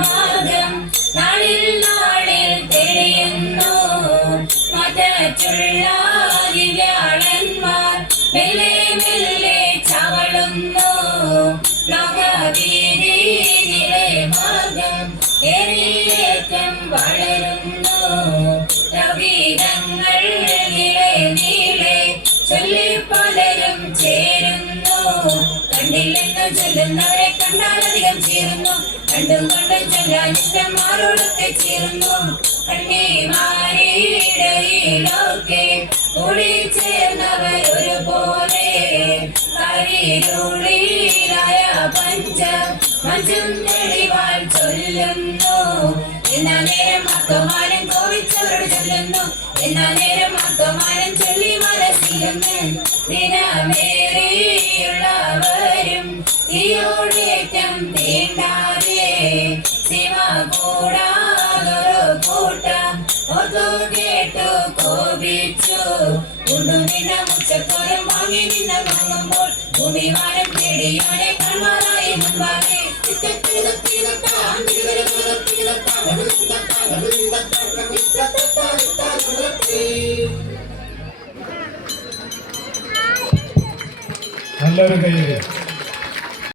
മാർഗം നാളിൽ നാളിൽ തെളിയുന്നു മതച്ചുള്ള ദിവ്യാളന്മാർ മെല്ലെ മെല്ലെ ചവളുന്നു ലോകവീതിയിലെ മാർഗം ഏറിയേറ്റം വളരുന്നു രവീരങ്ങളിലെ നീളെ ചൊല്ലി പലരും ചേരുന്നു കണ്ടില്ലെന്ന് ചൊല്ലുന്നവരെ കണ്ടാലധികം ചേരുന്നു കണ്ടും കണ്ടും ചൊല്ലാൻ ഇഷ്ടന്മാരോടൊക്കെ ചേരുന്നു കണ്ണിമാരിടയിലൊക്കെ കൂടി ചേർന്നവർ ഒരുപോലെ കരിരുളിലായ മഞ്ചും തെളിവാൾ ചൊല്ലുന്നു എന്നാ നേരം മർത്തോമാനം കോപിച്ചവരോട് ചൊല്ലുന്നു എന്നാ നേരം മർത്തോമാനം ചൊല്ലി മനസ്സിലെന്ന് ദിനമേറിയുള്ളവരും തീയോടേറ്റം തീണ്ടാതെ ശിവ കൂടാതൊരു കൂട്ടം ഒത്തു കേട്ടു കോപിച്ചു കൊണ്ടു നിന്ന മുച്ചക്കോരം വാങ്ങി നിന്ന വാങ്ങുമ്പോൾ ഭൂമിവാനം തേടിയോനെ കൺമാറായി മുൻപാകെ നല്ലൊരു കൈ